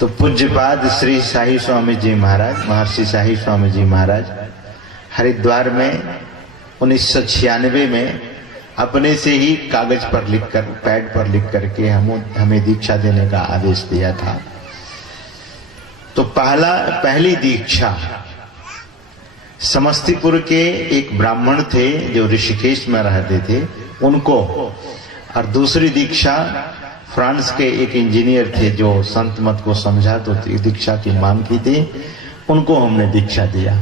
तो पूज्यपाद श्री शाही स्वामी जी महाराज, महर्षि शाही स्वामी जी महाराज हरिद्वार में 1996 में अपने से ही कागज पर लिखकर, पैड पर लिख करके हमें दीक्षा देने का आदेश दिया था। तो पहली दीक्षा समस्तीपुर के एक ब्राह्मण थे जो ऋषिकेश में रहते थे उनको, और दूसरी दीक्षा फ्रांस के एक इंजीनियर थे जो संत मत को समझा तो दीक्षा की मांग की थी, उनको हमने दीक्षा दिया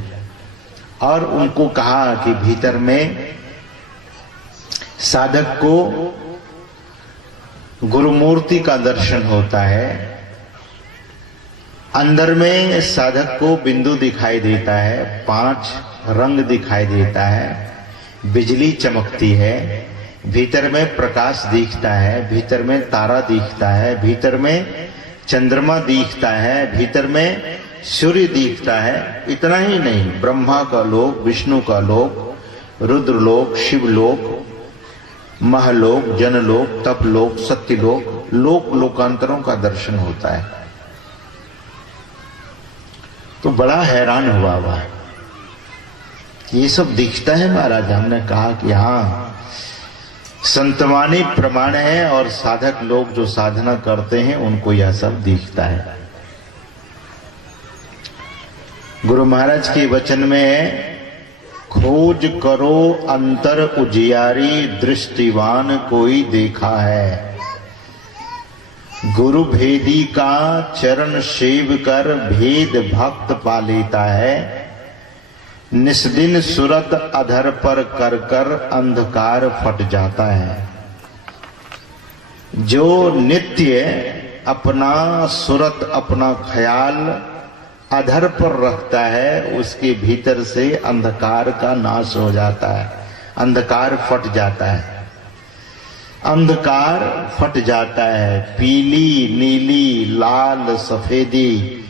और उनको कहा कि भीतर में साधक को गुरुमूर्ति का दर्शन होता है, अंदर में साधक को बिंदु दिखाई देता है, 5 रंग दिखाई देता है, बिजली चमकती है, भीतर में प्रकाश दिखता है, भीतर में तारा दिखता है, भीतर में चंद्रमा दिखता है, भीतर में सूर्य दिखता है। इतना ही नहीं, ब्रह्मा का लोक, विष्णु का लोक, रुद्रलोक, शिवलोक, महलोक, जनलोक, तपलोक, सत्यलोक, लोकांतरों का दर्शन होता है। तो बड़ा हैरान हुआ वह, ये सब दिखता है महाराज। हमने कहा कि हाँ, संतवाणी प्रमाण है और साधक लोग जो साधना करते हैं उनको यह सब दिखता है। गुरु महाराज के वचन में, खोज करो अंतर उजियारी, दृष्टिवान कोई देखा है। गुरु भेदी का चरण सेव कर, भेद भक्त पा लेता है। निस्दिन सुरत अधर पर कर कर, अंधकार फट जाता है। जो नित्य अपना सुरत, अपना ख्याल अधर पर रखता है, उसके भीतर से अंधकार का नाश हो जाता है, अंधकार फट जाता है। अंधकार फट जाता है, पीली नीली लाल सफेदी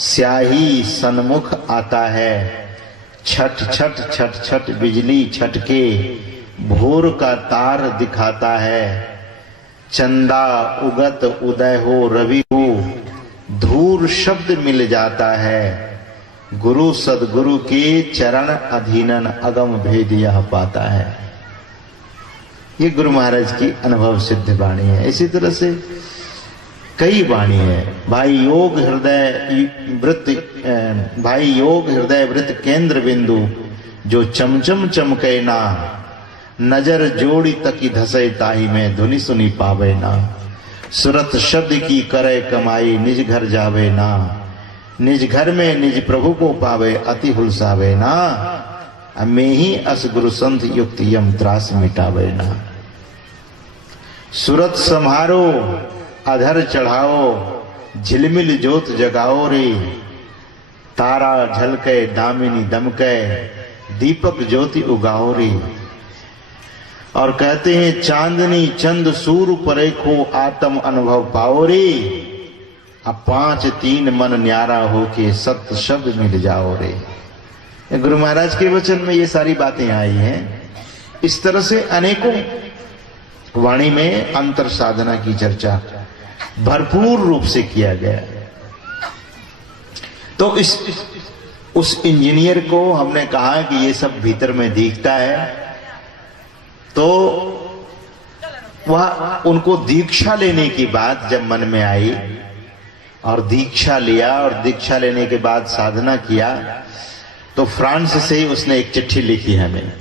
स्याही सन्मुख आता है। छट छट छट छट बिजली छटके, भोर का तार दिखाता है। चंदा उगत उदय हो, रवि हो, धूर शब्द मिल जाता है। गुरु सदगुरु के चरण अधीनन, अगम भेद यह पाता है। ये गुरु महाराज की अनुभव सिद्ध वाणी है। इसी तरह से कई वाणी है। भाई योग हृदय वृत्त केंद्र बिंदु, जो चमचम चमके ना, नजर जोड़ी तकी धसे ताही में, धुनि सुनी पावे ना। सुरत शब्द की करे कमाई, निज घर जावे ना। निज घर में निज प्रभु को पावे, अति हुलसावे ना। मैं ही अस गुरु संत युक्त यम त्रास मिटावे ना। सुरत संहारो अधर चढ़ाओ, झिलमिल जोत जगाओ रे। तारा झलके दामिनी दमके, दीपक ज्योति उगाओ रे। और कहते हैं चांदनी चंद सूर परेखो, आत्म अनुभव पाओ रे। अब 5-3 मन न्यारा होके, सत्य शब्द मिल जाओ रे। गुरु महाराज के वचन में ये सारी बातें आई हैं। इस तरह से अनेकों वाणी में अंतर साधना की चर्चा भरपूर रूप से किया गया। तो उस इंजीनियर को हमने कहा कि ये सब भीतर में दिखता है, तो वह उनको दीक्षा लेने की बात जब मन में आई और दीक्षा लिया, और दीक्षा लेने के बाद साधना किया, तो फ्रांस से ही उसने एक चिट्ठी लिखी हमें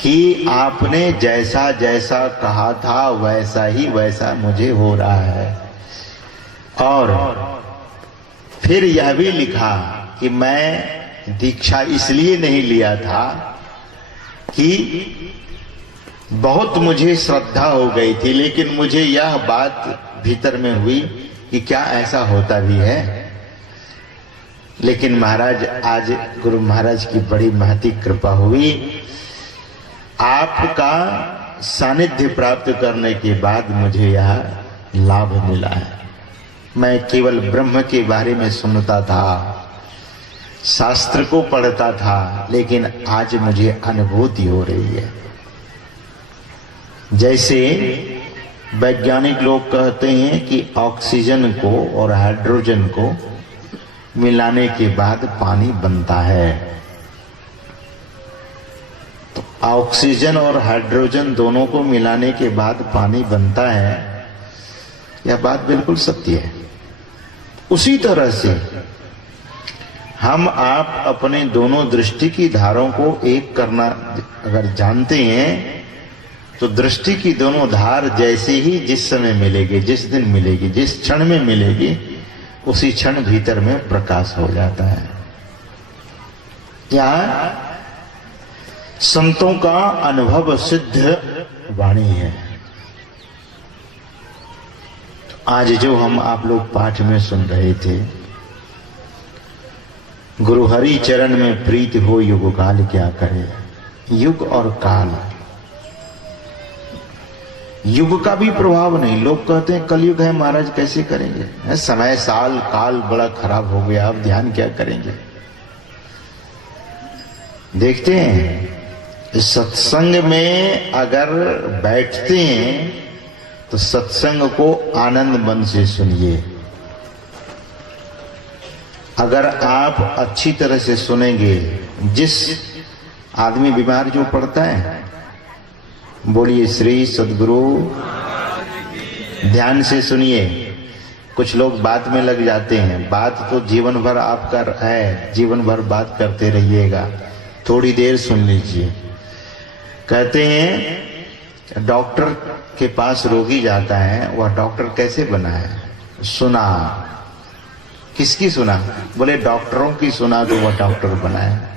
कि आपने जैसा जैसा कहा था वैसा ही वैसा मुझे हो रहा है। और फिर यह भी लिखा कि मैं दीक्षा इसलिए नहीं लिया था कि बहुत मुझे श्रद्धा हो गई थी, लेकिन मुझे यह बात भीतर में हुई कि क्या ऐसा होता भी है। लेकिन महाराज, आज गुरु महाराज की बड़ी महती कृपा हुई। आपका सानिध्य प्राप्त करने के बाद मुझे यह लाभ मिला है। मैं केवल ब्रह्म के बारे में सुनता था, शास्त्र को पढ़ता था, लेकिन आज मुझे अनुभूति हो रही है। जैसे वैज्ञानिक लोग कहते हैं कि ऑक्सीजन को और हाइड्रोजन को मिलाने के बाद पानी बनता है। तो ऑक्सीजन और हाइड्रोजन दोनों को मिलाने के बाद पानी बनता है, यह बात बिल्कुल सत्य है। उसी तरह से हम आप अपने दोनों दृष्टि की धारों को एक करना अगर जानते हैं, तो दृष्टि की दोनों धार जैसे ही जिस समय मिलेगी, जिस दिन मिलेगी, जिस क्षण में मिलेगी, उसी क्षण भीतर में प्रकाश हो जाता है। यह संतों का अनुभव सिद्ध वाणी है। आज जो हम आप लोग पाठ में सुन रहे थे, गुरु हरि चरण में प्रीत हो युग काल क्या करे। युग और काल, युग का भी प्रभाव नहीं। लोग कहते हैं कलयुग है महाराज, कैसे करेंगे, समय साल काल बड़ा खराब हो गया, अब ध्यान क्या करेंगे। देखते हैं सत्संग में अगर बैठते हैं तो सत्संग को आनंद मन से सुनिए। अगर आप अच्छी तरह से सुनेंगे, जिस आदमी बीमार जो पड़ता है, बोलिए श्री सद्गुरु, ध्यान से सुनिए। कुछ लोग बात में लग जाते हैं, बात तो जीवन भर आपका है, जीवन भर बात करते रहिएगा, थोड़ी देर सुन लीजिए। कहते हैं डॉक्टर के पास रोगी जाता है, वह डॉक्टर कैसे बना है, सुना। किसकी सुना? बोले डॉक्टरों की सुना तो वह डॉक्टर बना है।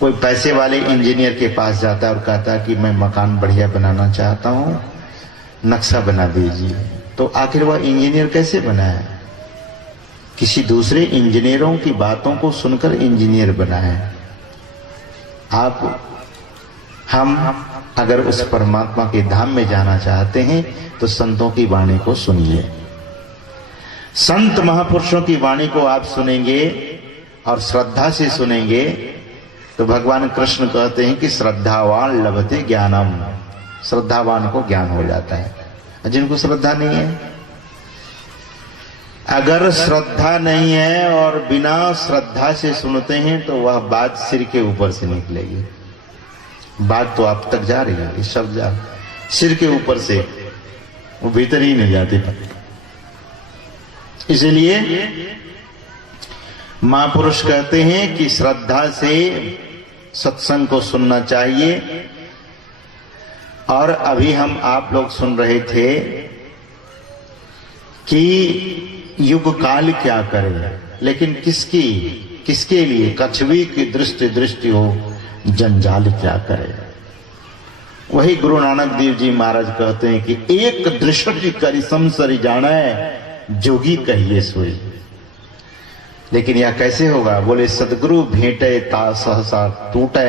कोई पैसे वाले इंजीनियर के पास जाता है और कहता है कि मैं मकान बढ़िया बनाना चाहता हूं, नक्शा बना दीजिए, तो आखिर वह इंजीनियर कैसे बना है? किसी दूसरे इंजीनियरों की बातों को सुनकर इंजीनियर बना है। हम अगर उस परमात्मा के धाम में जाना चाहते हैं तो संतों की वाणी को सुनिए। संत महापुरुषों की वाणी को आप सुनेंगे और श्रद्धा से सुनेंगे तो भगवान कृष्ण कहते हैं कि श्रद्धावान लभते ज्ञानम, श्रद्धावान को ज्ञान हो जाता है। जिनको श्रद्धा नहीं है, अगर श्रद्धा नहीं है और बिना श्रद्धा से सुनते हैं तो वह बात सिर के ऊपर से निकलेगी। बात तो आप तक जा रही है कि शब्द जा सिर के ऊपर से, वो भीतर ही नहीं जाती। इसलिए महापुरुष कहते हैं कि श्रद्धा से सत्संग को सुनना चाहिए। और अभी हम आप लोग सुन रहे थे कि युग काल क्या करे, लेकिन किसके लिए? कछुई की दृष्टि हो, जंजाल क्या करे। वही गुरु नानक देव जी महाराज कहते हैं कि एक दृष्टि करी संसरी जाने, जोगी कहिए सोई। लेकिन यह कैसे होगा? बोले सदगुरु भेंटे ता सहसा टूटे,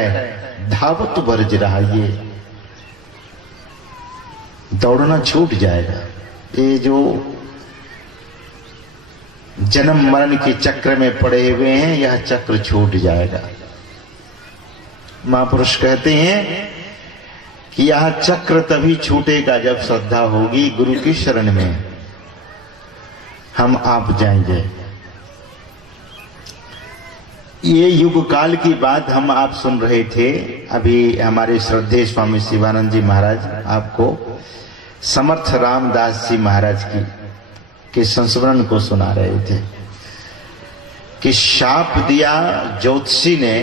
धावत भरज रहिए। दौड़ना छूट जाएगा। ये जो जन्म मरण के चक्र में पड़े हुए हैं, यह चक्र छूट जाएगा। महापुरुष कहते हैं कि यह चक्र तभी छूटेगा जब श्रद्धा होगी। गुरु की शरण में हम आप जाएंगे। ये युग काल की बात हम आप सुन रहे थे। अभी हमारे श्रद्धेय स्वामी शिवानंद जी महाराज आपको समर्थ रामदास जी महाराज के संस्मरण को सुना रहे थे कि शाप दिया ज्योतिषी ने।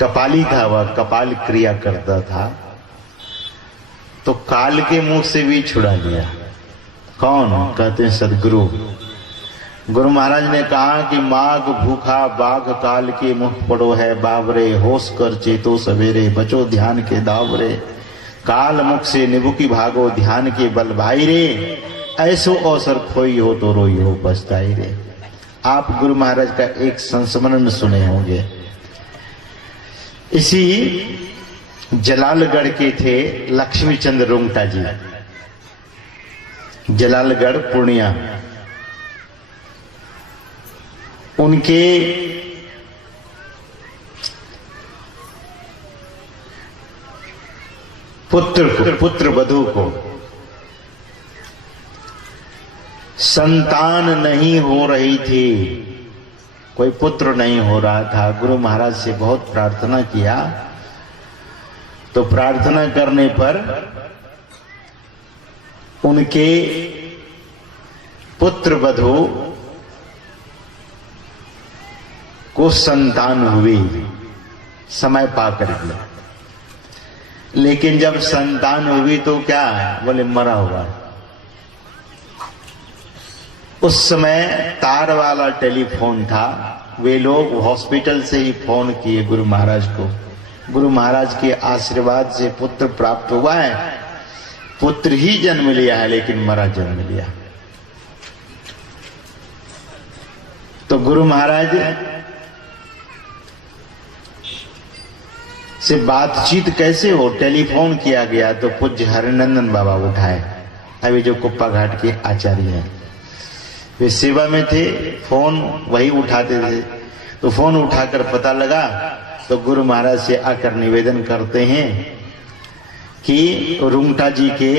कपाली था, वह कपाल क्रिया करता था, तो काल के मुंह से भी छुड़ा लिया। कौन? कहते हैं सदगुरु। गुरु महाराज ने कहा कि माघ भूखा बाघ काल के मुख पड़ो है बावरे, होश कर चेतो सवेरे, बचो ध्यान के दावरे, काल मुख से निबुकी भागो, ध्यान के बल भाई रे, ऐसो अवसर खोई हो तो रोई हो पछताई रे। आप गुरु महाराज का एक संस्मरण सुने होंगे। इसी जलालगढ़ के थे लक्ष्मी चंद रुंगटा जी, जलालगढ़ पूर्णिया। उनके पुत्र वधू को संतान नहीं हो रही थी, कोई पुत्र नहीं हो रहा था। गुरु महाराज से बहुत प्रार्थना किया, तो प्रार्थना करने पर उनके पुत्र वधू को संतान हुई समय पाकर के। लेकिन जब संतान हुई तो क्या है, बोले मरा हुआ। उस समय तार वाला टेलीफोन था, वे लोग हॉस्पिटल से ही फोन किए गुरु महाराज को। गुरु महाराज के आशीर्वाद से पुत्र प्राप्त हुआ है, पुत्र ही जन्म लिया है लेकिन मरा जन्म लिया। तो गुरु महाराज से बातचीत कैसे हो, टेलीफोन किया गया तो पूज्य हरिनंदन बाबा उठाए, अभी जो कुप्पा घाट के आचार्य हैं, वे सेवा में थे, फोन वही उठाते थे। तो फोन उठाकर पता लगा तो गुरु महाराज से आकर निवेदन करते हैं कि रुंगटा जी के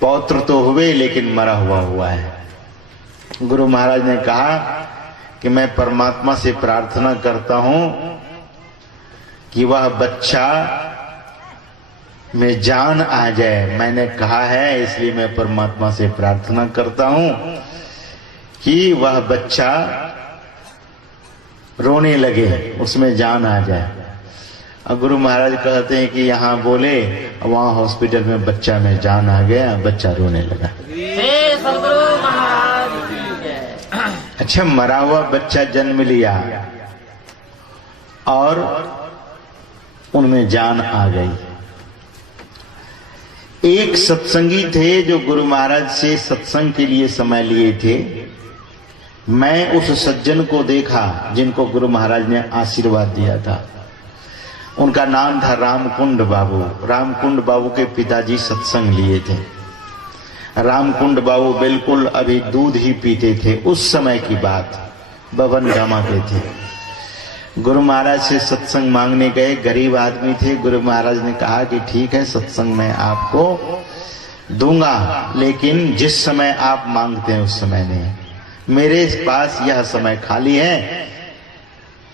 पौत्र तो हुए लेकिन मरा हुआ है। गुरु महाराज ने कहा कि मैं परमात्मा से प्रार्थना करता हूं कि वह बच्चा में जान आ जाए। मैंने कहा है, इसलिए मैं परमात्मा से प्रार्थना करता हूं कि वह बच्चा रोने लगे, उसमें जान आ जाए। अब गुरु महाराज कहते हैं कि यहाँ बोले, वहां हॉस्पिटल में बच्चा में जान आ गया, बच्चा रोने लगा। अच्छा, मरा हुआ बच्चा जन्म लिया और उनमें जान आ गई। एक सत्संगी थे जो गुरु महाराज से सत्संग के लिए समय लिए थे। मैं उस सज्जन को देखा जिनको गुरु महाराज ने आशीर्वाद दिया था। उनका नाम था रामकुंड बाबू। रामकुंड बाबू के पिताजी सत्संग लिए थे। रामकुंड बाबू बिल्कुल अभी दूध ही पीते थे, उस समय की बात, बबन जमाते थे। गुरु महाराज से सत्संग मांगने गए, गरीब आदमी थे। गुरु महाराज ने कहा कि ठीक है, सत्संग मैं आपको दूंगा, लेकिन जिस समय आप मांगते हैं उस समय नहीं, मेरे पास यह समय खाली है,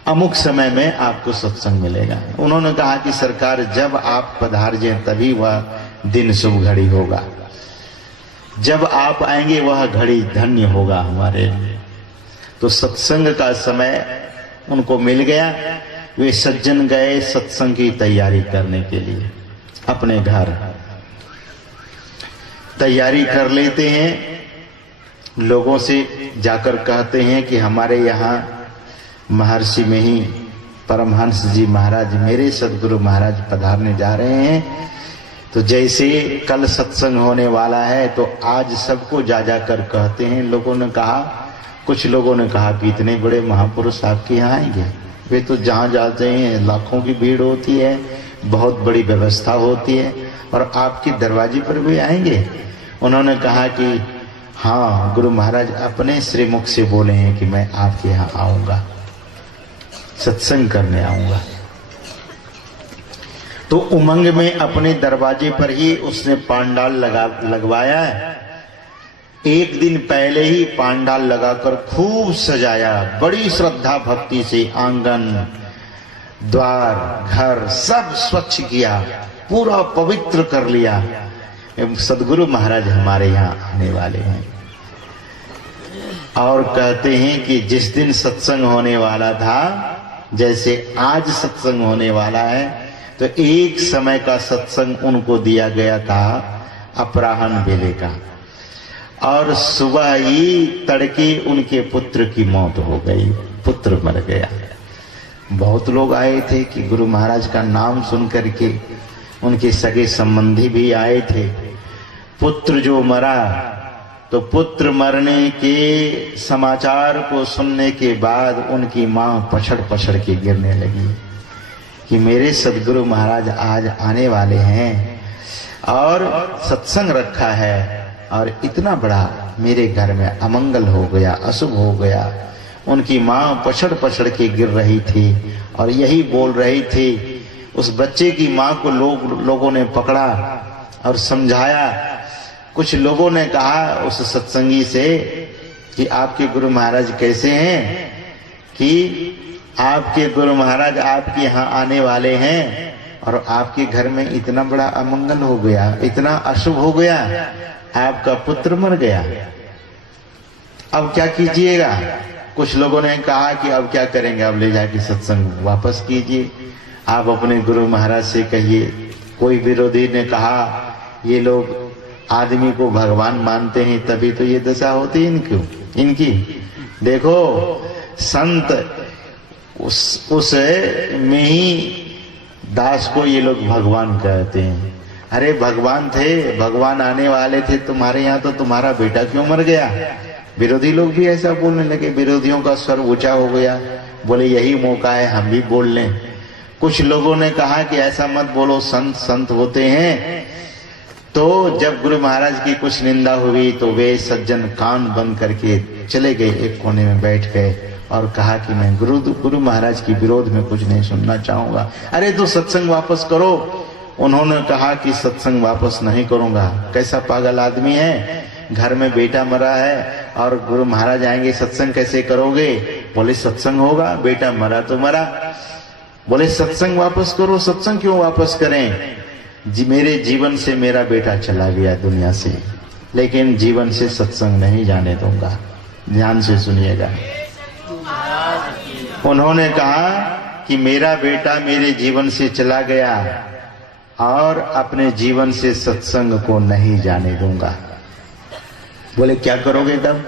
अमुक समय में आपको सत्संग मिलेगा। उन्होंने कहा कि सरकार, जब आप पधारिए तभी वह दिन शुभ घड़ी होगा, जब आप आएंगे वह घड़ी धन्य होगा हमारे लिए। तो सत्संग का समय उनको मिल गया। वे सज्जन गए सत्संग की तैयारी करने के लिए, अपने घर तैयारी कर लेते हैं। लोगों से जाकर कहते हैं कि हमारे यहाँ महर्षि में ही परमहंस जी महाराज, मेरे सदगुरु महाराज पधारने जा रहे हैं। तो जैसे कल सत्संग होने वाला है तो आज सबको जा जाकर कहते हैं। लोगों ने कहा, कुछ लोगों ने कहा कि इतने बड़े महापुरुष आपके यहाँ आएंगे? वे तो जहाँ जाते हैं लाखों की भीड़ होती है, बहुत बड़ी व्यवस्था होती है, और आपके दरवाजे पर भी आएंगे? उन्होंने कहा कि हाँ, गुरु महाराज अपने श्रीमुख से बोले हैं कि मैं आपके यहाँ आऊंगा, सत्संग करने आऊंगा। तो उमंग में अपने दरवाजे पर ही उसने पांडाल लगवाया है। एक दिन पहले ही पांडाल लगाकर खूब सजाया, बड़ी श्रद्धा भक्ति से आंगन, द्वार, घर सब स्वच्छ किया, पूरा पवित्र कर लिया। सदगुरु महाराज हमारे यहाँ आने वाले हैं। और कहते हैं कि जिस दिन सत्संग होने वाला था, जैसे आज सत्संग होने वाला है, तो एक समय का सत्संग उनको दिया गया था अपराह्न बेले का, और सुबह ही तड़के उनके पुत्र की मौत हो गई, पुत्र मर गया। बहुत लोग आए थे कि गुरु महाराज का नाम सुन करके, उनके सगे संबंधी भी आए थे। पुत्र जो मरा, तो पुत्र मरने के समाचार को सुनने के बाद उनकी मां पछड़ पछड़ के गिरने लगी कि मेरे सदगुरु महाराज आज आने वाले हैं और सत्संग रखा है, और इतना बड़ा मेरे घर में अमंगल हो गया, अशुभ हो गया। उनकी मां पछड़ पछड़ के गिर रही थी और यही बोल रही थी, उस बच्चे की माँ को लोगों ने पकड़ा और समझाया। कुछ लोगों ने कहा उस सत्संगी से कि आपके गुरु महाराज कैसे हैं, कि आपके गुरु महाराज आपके यहाँ आने वाले हैं और आपके घर में इतना बड़ा अमंगल हो गया, इतना अशुभ हो गया, आपका पुत्र मर गया, अब क्या कीजिएगा। कुछ लोगों ने कहा कि अब क्या करेंगे, अब ले जाके सत्संग वापस कीजिए, आप अपने गुरु महाराज से कहिए। कोई विरोधी ने कहा ये लोग आदमी को भगवान मानते हैं तभी तो ये दशा होती है इनकी। देखो संत उस में ही दास को ये लोग भगवान कहते हैं। अरे भगवान थे, भगवान आने वाले थे तुम्हारे यहाँ, तो तुम्हारा बेटा क्यों मर गया। विरोधी लोग भी ऐसा बोलने लगे, विरोधियों का स्वर ऊंचा हो गया, बोले यही मौका है हम भी बोल लें। कुछ लोगों ने कहा कि ऐसा मत बोलो, संत संत होते हैं। तो जब गुरु महाराज की कुछ निंदा हुई तो वे सज्जन कान बंद करके चले गए, एक कोने में बैठ गए और कहा कि मैं गुरु महाराज की विरोध में कुछ नहीं सुनना चाहूंगा। अरे तो सत्संग वापस करो। उन्होंने कहा कि सत्संग वापस नहीं करूंगा। कैसा पागल आदमी है, घर में बेटा मरा है और गुरु महाराज आएंगे, सत्संग कैसे करोगे। बोले सत्संग होगा, बेटा मरा तो मरा। बोले सत्संग वापस करो। सत्संग क्यों वापस करें, मेरे जीवन से मेरा बेटा चला गया दुनिया से, लेकिन जीवन से सत्संग नहीं जाने दूंगा। ध्यान से सुनिएगा। उन्होंने कहा कि मेरा बेटा मेरे जीवन से चला गया और अपने जीवन से सत्संग को नहीं जाने दूंगा। बोले क्या करोगे तब।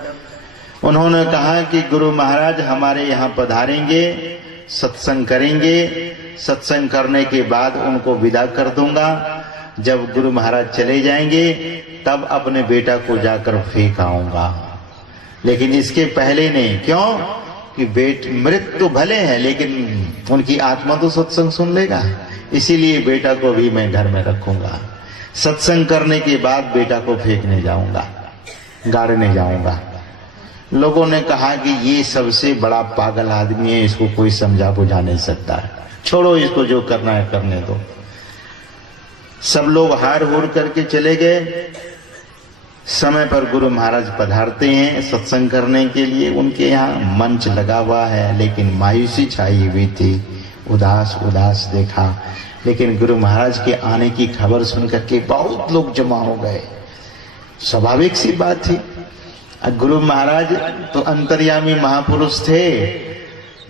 उन्होंने कहा कि गुरु महाराज हमारे यहाँ पधारेंगे, सत्संग करेंगे, सत्संग करने के बाद उनको विदा कर दूंगा। जब गुरु महाराज चले जाएंगे तब अपने बेटा को जाकर फेंक आऊंगा, लेकिन इसके पहले नहीं। क्यों कि मृत तो भले हैं लेकिन उनकी आत्मा तो सत्संग सुन लेगा, इसीलिए बेटा को भी मैं घर में रखूंगा। सत्संग करने के बाद बेटा को फेंकने जाऊंगा, गाड़ने जाऊंगा। लोगों ने कहा कि ये सबसे बड़ा पागल आदमी है, इसको कोई समझा बुझा नहीं सकता है, छोड़ो इसको, जो करना है करने दो। सब लोग हार हुर करके चले गए। समय पर गुरु महाराज पधारते हैं सत्संग करने के लिए। उनके यहाँ मंच लगा हुआ है, लेकिन मायूसी छाई हुई थी, उदास उदास देखा। लेकिन गुरु महाराज के आने की खबर सुन करके बहुत लोग जमा हो गए, स्वाभाविक सी बात थी। गुरु महाराज तो अंतर्यामी महापुरुष थे।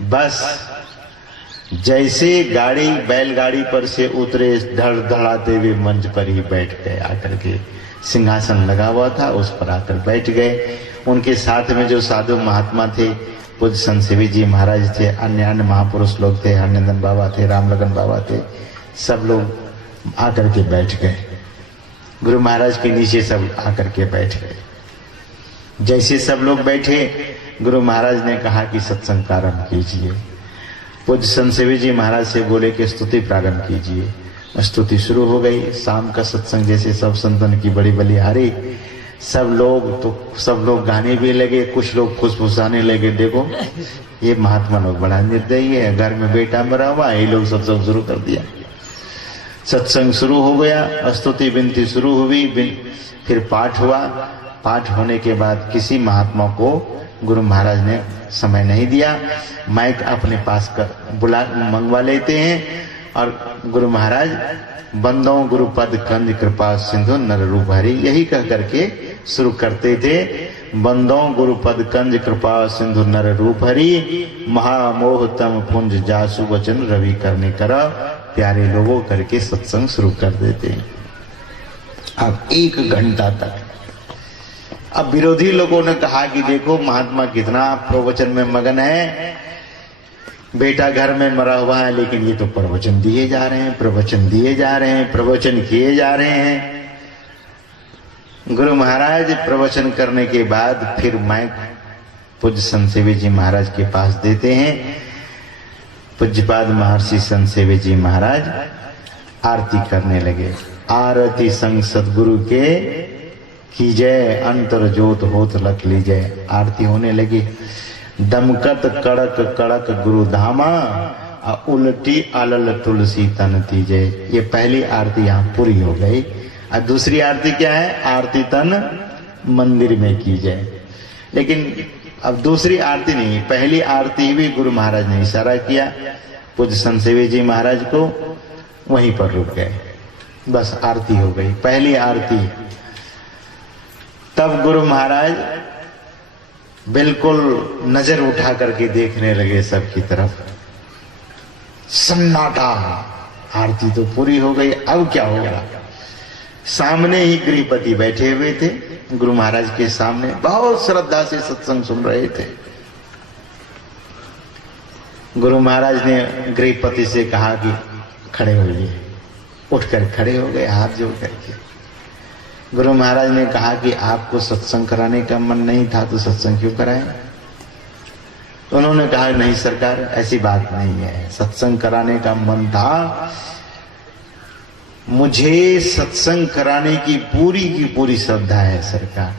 बस जैसे बैलगाड़ी पर से उतरे, धड़धड़ाते हुए मंच पर ही बैठ गए। आकर के सिंहासन लगा हुआ था, उस पर आकर बैठ गए। उनके साथ में जो साधु महात्मा थे, पूज्य संत सेवी जी महाराज थे, अन्य महापुरुष लोग थे, हरनंदन बाबा थे, रामलगन बाबा थे, सब लोग आकर के बैठ गए। गुरु महाराज के नीचे सब आकर के बैठ गए। जैसे सब लोग बैठे, गुरु महाराज ने कहा कि सत्संग प्रारंभ कीजिए। पूज्य संत सेवी जी महाराज से बोले कि स्तुति प्रारंभ कीजिए। स्तुति शुरू हो गई। शाम का सत्संग जैसे सब संतन की बड़ी बलिहारी, सब लोग गाने भी लगे, कुछ लोग फुसफुसाने लगे। देखो ये महात्मा लोग बड़ा निर्दयी है, घर में बेटा मरा हुआ, ये लोग सत्संग शुरू कर दिया। सत्संग शुरू हो गया, स्तुति विनती शुरू हुई, फिर पाठ हुआ। पाठ होने के बाद किसी महात्मा को गुरु महाराज ने समय नहीं दिया, माइक अपने पास मंगवा लेते हैं और गुरु महाराज बंदों गुरुपद कंज कृपा सिंधु नर रूप हरि, यही कह करके शुरू करते थे। बंदों गुरुपद कंज कृपा सिंधु नर रूप हरि, महामोह तम पुंज जासु वचन रवि करने करा, प्यारे लोगों करके सत्संग शुरू कर देते हैं। अब 1 घंटा तक। अब विरोधी लोगों ने कहा कि देखो महात्मा कितना प्रवचन में मगन है, बेटा घर में मरा हुआ है, लेकिन ये तो प्रवचन दिए जा रहे हैं, प्रवचन दिए जा रहे हैं, प्रवचन किए जा रहे हैं। गुरु महाराज प्रवचन करने के बाद फिर माइक पूज्य संत सेवी जी महाराज के पास देते हैं। पूज्यपाद महर्षि संत सेवी जी महाराज आरती करने लगे। आरती संग सदगुरु के कीजय, अंतर जोत होत लख लीजय। आरती होने लगी। दमकत कड़क कड़क गुरु धामा, उल्टी अलल तुलसी तन तीजे। ये पहली आरती यहाँ पूरी हो गई। और दूसरी आरती क्या है? आरती तन मंदिर में की जाए। लेकिन अब दूसरी आरती नहीं, पहली आरती भी गुरु महाराज ने इशारा किया, पूज्य संत सेवी जी महाराज को, वहीं पर रुक गए। बस आरती हो गई, पहली आरती। तब गुरु महाराज बिल्कुल नजर उठा करके देखने लगे सबकी तरफ। सन्नाटा, आरती तो पूरी हो गई, अब क्या होगा? सामने ही गृहपति बैठे हुए थे, गुरु महाराज के सामने बहुत श्रद्धा से सत्संग सुन रहे थे। गुरु महाराज ने गृहपति से कहा कि खड़े होइए। उठकर खड़े हो गए हाथ जोड़ करके। गुरु महाराज ने कहा कि आपको सत्संग कराने का मन नहीं था तो सत्संग क्यों कराएं? तो उन्होंने कहा नहीं सरकार, ऐसी बात नहीं है, सत्संग कराने का मन था। मुझे सत्संग कराने की पूरी श्रद्धा है सरकार,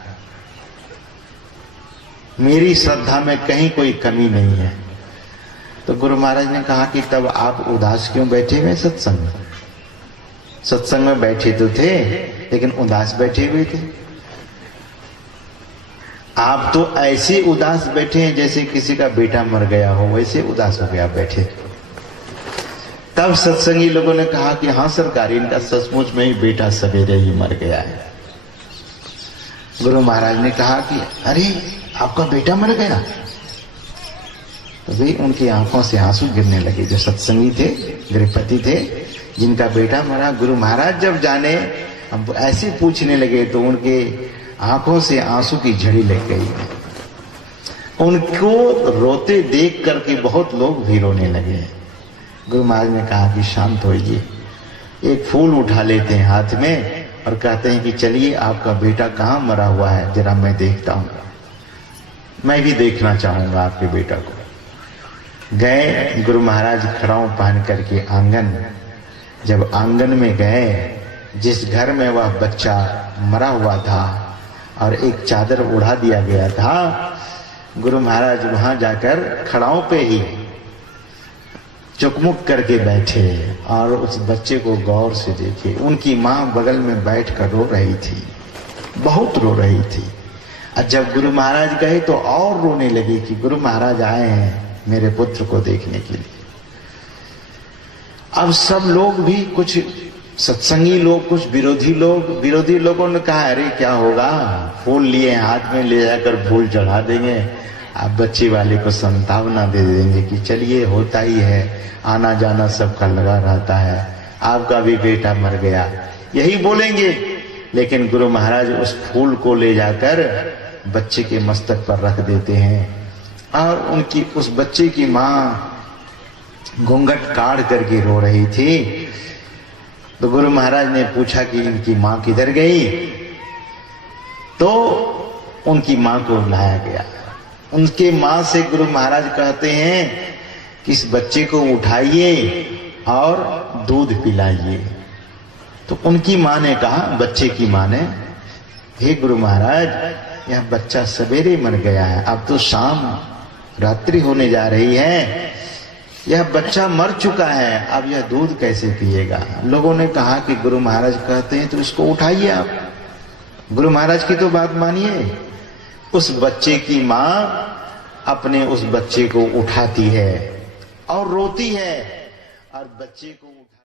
मेरी श्रद्धा में कहीं कोई कमी नहीं है। तो गुरु महाराज ने कहा कि तब आप उदास क्यों बैठे हुए? सत्संग में बैठे तो थे लेकिन उदास बैठे हुए थे। आप तो ऐसे उदास बैठे हैं जैसे किसी का बेटा मर गया हो, वैसे उदास हो गया बैठे। तब सत्संगी लोगों ने कहा कि हाँ सरकार, इनका सचमुच में ही बेटा सवेरे ही मर गया है। गुरु महाराज ने कहा कि अरे आपका बेटा मर गया? तो वे उनकी आंखों से आंसू गिरने लगे। जो सत्संगी थे, गृहपति थे, जिनका बेटा मरा, गुरु महाराज जब जाने अब ऐसे पूछने लगे तो उनके आंखों से आंसू की झड़ी लग गई। उनको रोते देख करके बहुत लोग भी रोने लगे। गुरु महाराज ने कहा कि शांत होइए। एक फूल उठा लेते हैं हाथ में और कहते हैं कि चलिए आपका बेटा कहाँ मरा हुआ है, जरा मैं देखता हूँ, मैं भी देखना चाहूंगा आपके बेटा को। गए गुरु महाराज खड़ाऊ पहन करके आंगन। जब आंगन में गए, जिस घर में वह बच्चा मरा हुआ था और एक चादर उड़ा दिया गया था, गुरु महाराज वहां जाकर खड़ाऊ पे ही चुकमुक करके बैठे और उस बच्चे को गौर से देखे। उनकी माँ बगल में बैठकर रो रही थी, बहुत रो रही थी। और जब गुरु महाराज गए तो और रोने लगी कि गुरु महाराज आए हैं मेरे पुत्र को देखने के लिए। अब सब लोग भी, कुछ सत्संगी लोग, कुछ विरोधी लोगों ने कहा अरे क्या होगा, फूल लिए हाथ में ले जाकर फूल चढ़ा देंगे, आप बच्चे वाले को संतावना दे देंगे कि चलिए होता ही है, आना जाना सबका लगा रहता है, आपका भी बेटा मर गया, यही बोलेंगे। लेकिन गुरु महाराज उस फूल को ले जाकर बच्चे के मस्तक पर रख देते हैं और उनकी उस बच्चे की माँ घूंघट काढ़ करके रो रही थी। तो गुरु महाराज ने पूछा कि इनकी माँ किधर गई? तो उनकी माँ को लाया गया। उनके माँ से गुरु महाराज कहते हैं कि इस बच्चे को उठाइए और दूध पिलाइए। तो उनकी माँ ने कहा, बच्चे की माँ ने, हे गुरु महाराज यह बच्चा सवेरे मर गया है, अब तो शाम रात्रि होने जा रही है, यह बच्चा मर चुका है, अब यह दूध कैसे पिएगा? लोगों ने कहा कि गुरु महाराज कहते हैं तो इसको उठाइए आप। गुरु महाराज की तो बात मानिए। उस बच्चे की माँ अपने उस बच्चे को उठाती है और रोती है और बच्चे को